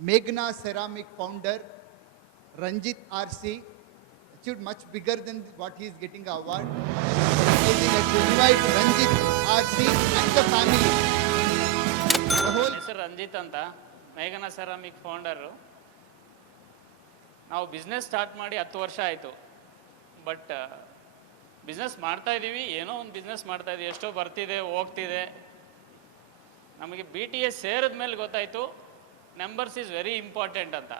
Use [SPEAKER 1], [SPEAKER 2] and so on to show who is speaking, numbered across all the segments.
[SPEAKER 1] Meghna Ceramic founder Ranjit RC achieved much bigger than what he is getting the award. Invite Ranjit RC and the family. The whole
[SPEAKER 2] ಹೆಸರು ರಂಜಿತ್ ಅಂತ ಮೇಘನ ceramic founder ನಾವು business start ಮಾಡಿ ಹತ್ತು ವರ್ಷ ಆಯಿತು but business ಮಾಡ್ತಾ ಇದ್ದೀವಿ ಏನೋ ಒಂದು ಬಿಸ್ನೆಸ್ ಮಾಡ್ತಾ ಇದ್ದೀವಿ ಎಷ್ಟೋ ಬರ್ತಿದೆ ಹೋಗ್ತಿದೆ ನಮಗೆ ಬಿ ಟಿ ಎಸ್ ಸೇರಿದ ಮೇಲೆ ಗೊತ್ತಾಯಿತು ನಂಬರ್ಸ್ ಈಸ್ ವೆರಿ ಇಂಪಾರ್ಟೆಂಟ್ ಅಂತ.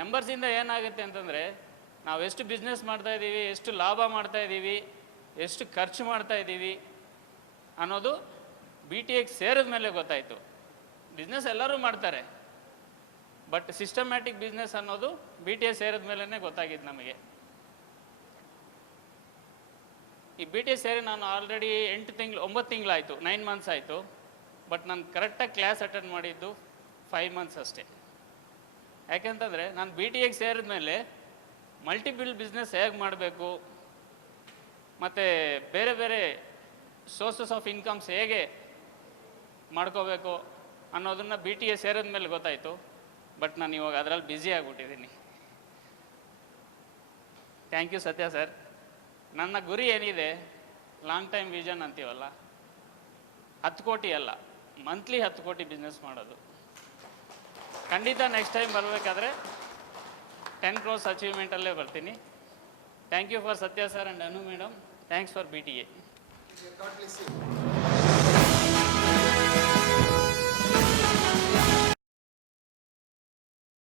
[SPEAKER 2] ನಂಬರ್ಸಿಂದ ಏನಾಗುತ್ತೆ ಅಂತಂದರೆ, ನಾವು ಎಷ್ಟು ಬಿಸ್ನೆಸ್ ಮಾಡ್ತಾ ಇದ್ದೀವಿ ಎಷ್ಟು ಲಾಭ ಮಾಡ್ತಾ ಇದ್ದೀವಿ ಎಷ್ಟು ಖರ್ಚು ಮಾಡ್ತಾ ಇದ್ದೀವಿ ಅನ್ನೋದು ಬಿ ಟಿ ಎಕ್ಸ್ ಸೇರಿದ ಮೇಲೆ ಗೊತ್ತಾಯಿತು. ಬಿಸ್ನೆಸ್ ಎಲ್ಲರೂ ಮಾಡ್ತಾರೆ. ಬಟ್ ಸಿಸ್ಟಮ್ಯಾಟಿಕ್ ಬಿಸ್ನೆಸ್ ಅನ್ನೋದು ಬಿ ಟಿ ಎಸ್ ಸೇರಿದ ಮೇಲೇ ಗೊತ್ತಾಗಿದ್ದು ನಮಗೆ. ಈ ಬಿ ಟಿ ಎಸ್ ಸೇರಿ ನಾನು ಆಲ್ರೆಡಿ ಎಂಟು ತಿಂಗಳು, ಒಂಬತ್ತು ತಿಂಗಳಾಯಿತು ನೈನ್ ಮಂತ್ಸ್ ಆಯಿತು. ಬಟ್ ನಾನು ಕರೆಕ್ಟಾಗಿ ಕ್ಲಾಸ್ ಅಟೆಂಡ್ ಮಾಡಿದ್ದು ಫೈವ್ ಮಂತ್ಸ್ ಅಷ್ಟೇ. ಯಾಕೆಂತಂದರೆ ನಾನು ಬಿ ಟಿ ಎಗೆ ಸೇರಿದ ಮೇಲೆ ಮಲ್ಟಿಪಲ್ ಬಿಸ್ನೆಸ್ ಹೇಗೆ ಮಾಡಬೇಕು, ಮತ್ತು ಬೇರೆ ಬೇರೆ ಸೋರ್ಸಸ್ ಆಫ್ ಇನ್ಕಮ್ಸ್ ಹೇಗೆ ಮಾಡ್ಕೋಬೇಕು ಅನ್ನೋದನ್ನು ಬಿ ಟಿ ಎ ಸೇರಿದ ಮೇಲೆ ಗೊತ್ತಾಯಿತು. ಬಟ್ ನಾನು ಇವಾಗ ಅದರಲ್ಲಿ ಬ್ಯುಸಿ ಆಗಿಬಿಟ್ಟಿದ್ದೀನಿ ಥ್ಯಾಂಕ್ ಯು ಸತ್ಯ ಸರ್ ನನ್ನ ಗುರಿ ಏನಿದೆ ಲಾಂಗ್ ಟೈಮ್ ವಿಷನ್ ಅಂತೀವಲ್ಲ, ಹತ್ತು ಕೋಟಿ ಅಲ್ಲ ಮಂತ್ಲಿ ಹತ್ತು ಕೋಟಿ ಬಿಸ್ನೆಸ್ ಮಾಡೋದು. ಖಂಡಿತ ನೆಕ್ಸ್ಟ್ ಟೈಮ್ ಬರಬೇಕಾದ್ರೆ ಟೆನ್ ಕ್ರೋಸ್ ಅಚೀವ್ಮೆಂಟಲ್ಲೇ ಬರ್ತೀನಿ. Thank you for Satya sir and Anu madam thanks for B T A.